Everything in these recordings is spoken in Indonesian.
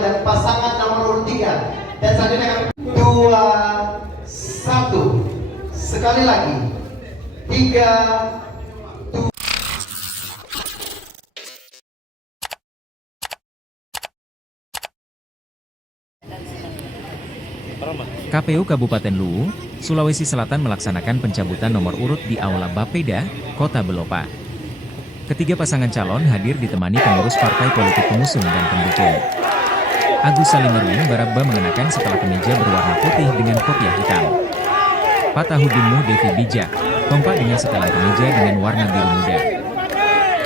dan pasangan nomor urut 3. Dan selanjutnya 2, 1. Sekali lagi. 3, 2. KPU Kabupaten Luwu, Sulawesi Selatan melaksanakan pencabutan nomor urut di Aula Bapeda, Kota Belopa. Ketiga pasangan calon hadir ditemani pengurus partai politik pengusung dan pendukung. Agus Salim Erwin Barabba mengenakan setelah kemeja berwarna putih dengan kopiah hitam. Fatahudin Devi Bijak, kompak dengan setelan kemeja dengan warna biru muda.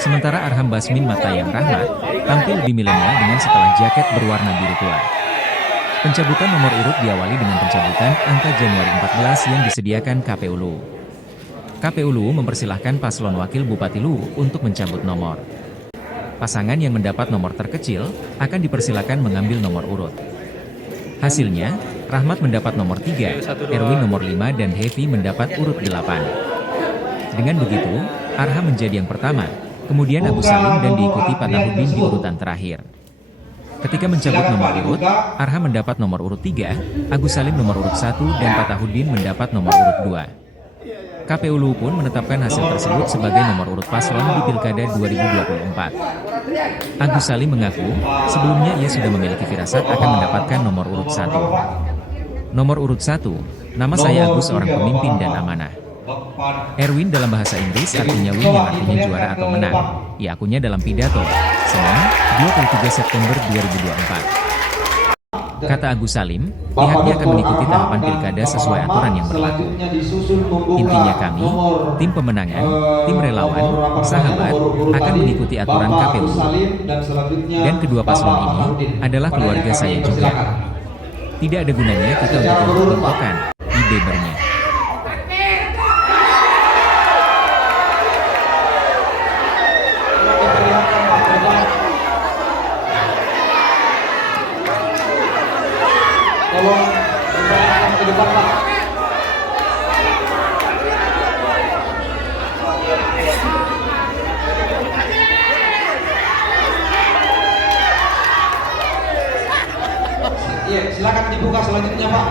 Sementara Arham Basmin Matayang Rahmat, tampil lebih milenial dengan setelan jaket berwarna biru tua. Pencabutan nomor urut diawali dengan pencabutan angka Januari 14 yang disediakan KPU Luwu. KPU Luwu mempersilahkan paslon wakil Bupati Luwu untuk mencabut nomor. Pasangan yang mendapat nomor terkecil akan dipersilakan mengambil nomor urut. Hasilnya, Rahmat mendapat nomor 3, Erwin nomor 5 dan Hevi mendapat urut 8. Dengan begitu, Arham menjadi yang pertama, kemudian Agus Salim dan diikuti Fatahudin di urutan terakhir. Ketika mencabut nomor urut, Arham mendapat nomor urut 3, Agus Salim nomor urut 1 dan Fatahudin mendapat nomor urut 2. KPU Luwu pun menetapkan hasil tersebut sebagai nomor urut paslon di Pilkada 2024. Agus Salim mengaku, sebelumnya ia sudah memiliki firasat akan mendapatkan nomor urut 1. Nomor urut 1, nama saya Agus, seorang pemimpin dan amanah. Erwin dalam bahasa Inggris artinya win yang artinya juara atau menang. Ia akunya dalam pidato, Senin, 23 September 2024. Kata Agus Salim, pihaknya akan mengikuti tahapan pilkada sesuai aturan yang berlaku. Intinya kami, tim pemenangan, tim relawan, sahabat, akan mengikuti aturan KPU. Dan kedua paslon ini adalah keluarga saya juga. Tidak ada gunanya kita untuk mempertontonkan ide-bernya. Tolong diarahkan ke depan, Pak. Iya, silakan dibuka selanjutnya, Pak.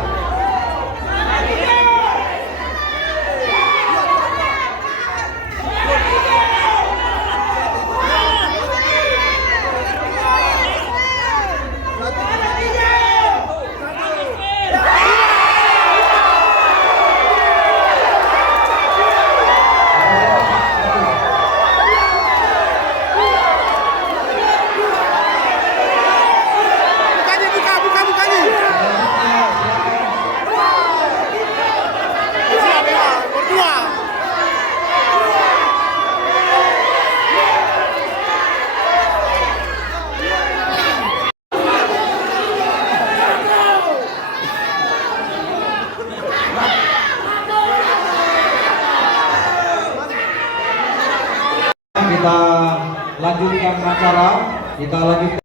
Kita lanjutkan acara, kita lanjutkan.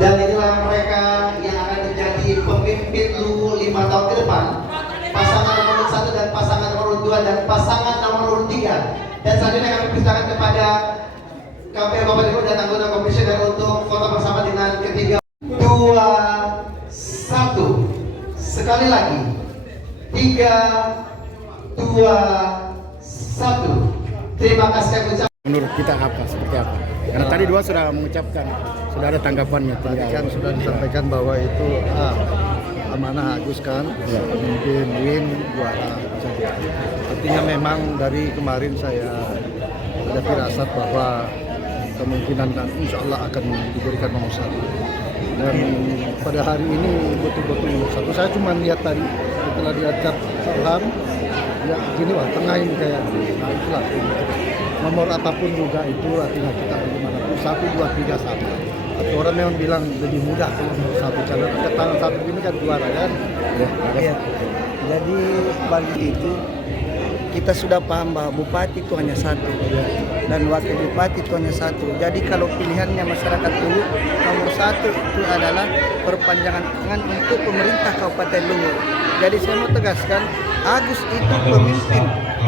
Dan inilah mereka yang akan menjadi pemimpin Luwu 5 tahun ke depan. Pasangan nomor urut 1 dan pasangan nomor urut 2 dan pasangan nomor urut 3. Dan selanjutnya kami persilakan kepada KPU Kabupaten Luwu dan anggota komisioner untuk foto bersama dengan ketiga. 2, 1. Sekali lagi. 3, 2, 1. Terima kasih kami ucapkan. Menurut kita apa, seperti apa? Karena tadi dua sudah mengucapkan, sudah ada tanggapannya. Tadi kan sudah disampaikan bahwa itu amanah Agus kan, pemimpin win juara. Artinya memang dari kemarin saya ada firasat bahwa kemungkinan dan insya Allah akan diberikan nomor 1. Dan pada hari ini betul-betul nomor 1. Saya cuma lihat tadi setelah diangkat Arham, ya gini wah tengah ini kayak, nah itulah nomor apapun juga itu artinya kita bagaimanapun 1, 2, 3 sama. Atau orang memang bilang lebih mudah kalau nomor 1 karena kita tanggal 1 ini kan juara kan. Ya. Jadi bagi itu kita sudah paham bahwa bupati itu hanya 1 dan wakil bupati itu hanya 1. Jadi kalau pilihannya masyarakat Luwu, nomor 1 itu adalah perpanjangan tangan untuk pemerintah Kabupaten Luwu. Jadi saya mau tegaskan Agus itu pemimpin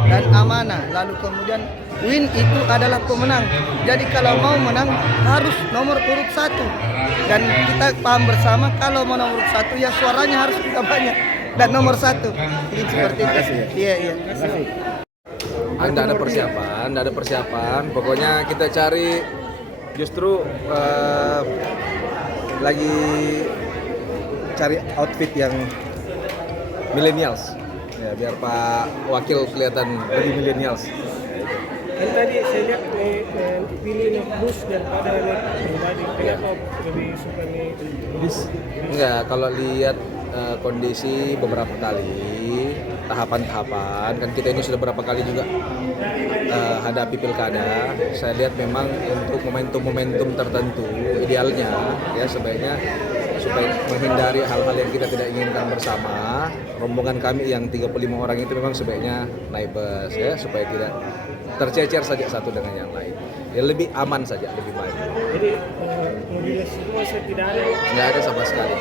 dan amanah. Lalu kemudian Win itu adalah pemenang. Jadi kalau mau menang harus nomor urut 1. Dan kita paham bersama kalau mau nomor urut 1 ya suaranya harus juga banyak. Dan nomor 1. Ini seperti itu. Iya. Tidak ada persiapan. Pokoknya kita cari justru lagi cari outfit yang millennials. Ya, biar Pak Wakil kelihatan lebih millennials. Kan tadi saya lihat pilih naik bus daripada naik pribadi. Kenapa lebih suka naik bus? Enggak, kalau lihat kondisi beberapa kali tahapan-tahapan kan kita ini sudah beberapa kali juga hadapi pilkada. Saya lihat memang untuk momentum-momentum tertentu idealnya ya sebaiknya supaya menghindari hal-hal yang kita tidak inginkan bersama, rombongan kami yang 35 orang itu memang sebaiknya naik bus ya supaya tidak tercecer saja satu dengan yang lain. Ya lebih aman saja, lebih baik. Jadi mobilitas itu masih tidak ada? Nggak ada sama sekali.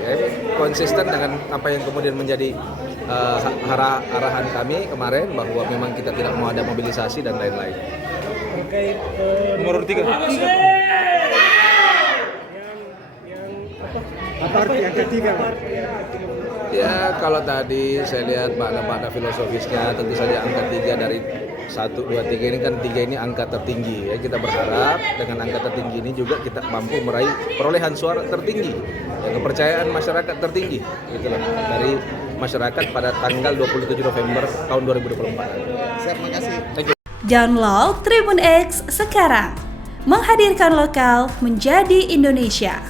Ya, konsisten dengan apa yang kemudian menjadi arahan kami kemarin bahwa memang kita tidak mau ada mobilisasi dan lain-lain. Terkait nomor 3. Yang ketiga. Ya kalau tadi saya lihat makna filosofisnya tentu saja angka 3 dari 1, 2, 3 ini kan 3 ini angka tertinggi ya. Kita berharap dengan angka tertinggi ini juga kita mampu meraih perolehan suara tertinggi ya, kepercayaan masyarakat tertinggi gitu loh, dari masyarakat pada tanggal 27 November tahun 2024. Terima kasih. Download Tribun X sekarang, menghadirkan lokal menjadi Indonesia.